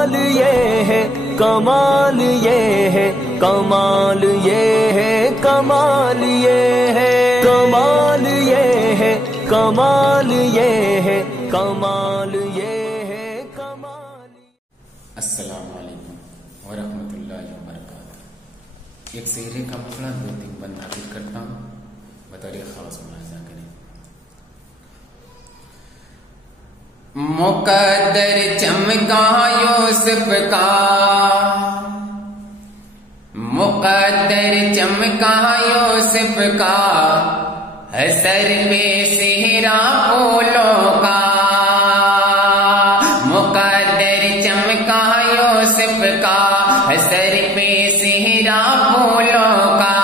کمال یہ ہے، کمال یہ ہے، کمال یہ ہے، کمال یہ ہے، کمال یہ ہے، کمال یہ ہے، کمال یہ ہے، کمال۔ السلام علیکم ورحمۃ اللہ وبرکاتہ۔ ایک سہرے کا مسئلہ 2-3 بند حاضر کرتا ہوں، بطور خاص ملاحظہ کریں۔ مقدر چمکا یوسف کا، مقدر چمکا یوسف کا، سر پہ صحرا پھولوں کا، مقدر چمکا یوسف کا، سر پہ صحرا پھولوں کا،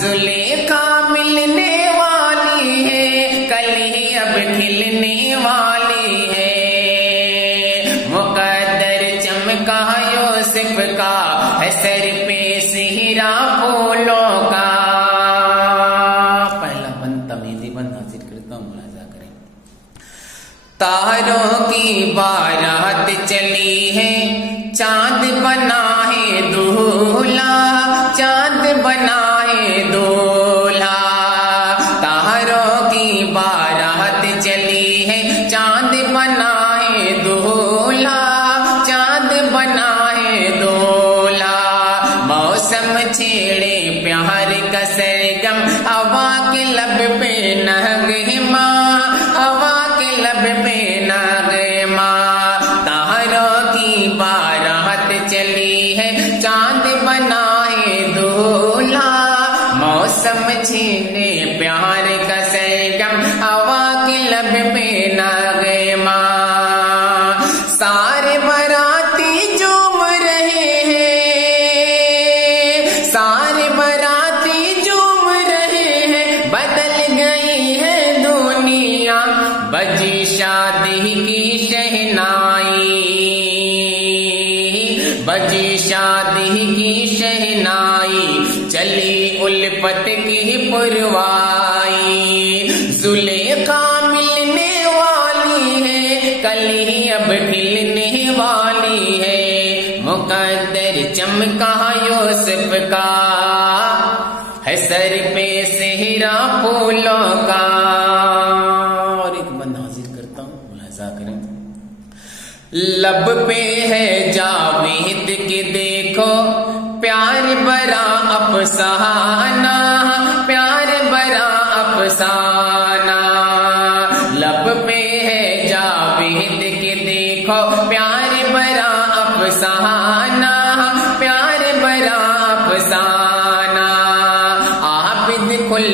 زلیخا ملنے والی ہے، کل ہی اب کھلنے والی ہے، مقدر چمکا یوسف کا، سر پہ صحرا پھولوں کا۔ پہلا بند تمیزی بند حاصل کرتا ہوں، ملاحظہ کریں۔ تاروں کی بارات چلی ہے، چاند بنا ہے دولہا، چاند بنا ہے دولہا، تاروں کی بارات چلی ہے، چاند بنا ہے دولہا، چاند بنا ہے دولہا، موسم چھیڑے پیار کا سرگم، ہوا کے لب پہ نغمہ، ہوا کے لب پہ نغمہ، تاروں کی بارات چلی ہے، چاند بنا ہے دولہا، موسم چھیڑے پیار کا سرگم، ہوا کے لب پہ نغمہ، سارے باراتی جھوم رہے ہیں، سارے باراتی جھوم رہے ہیں، بدل گئی ہے دنیا، بجی شادی کی شہنائی، بجی شادی کی شہنائی، چلی الفت کی پروائی، زلیخا ملنے والی ہے، کل ہی اب کھلنے والی ہے، مقدر چمکا یوسف کا، ہے سر پہ صحرا پھولوں کا۔ اور ایک بند حاضر کرتا ہوں، ملاحظہ کریں۔ لب پہ ہے جاوید کے دیکھو، پیار برا افسانہ، پیار برا افسانہ، لب پہ ہے جاوید کے دیکھو، پیار برا افسانہ، پیار برا افسانہ، عابد کھل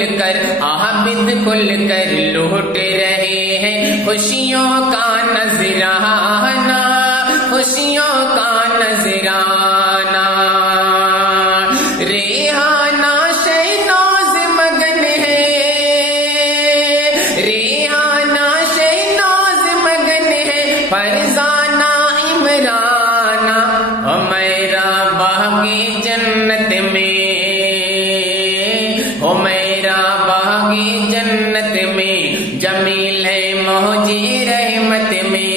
کر لوٹ رہے ہیں، خوشیوں کا نذرانہ، خوشیوں کا نذرانہ، ریحانہ شہناز مگن ہے، ریحانہ شہناز مگن ہے، فرزانہ عمرانہ، حمیرہ باغی جنت میں، حمیرہ باغی جنت میں، جمیل ہے موجی رحمت میں،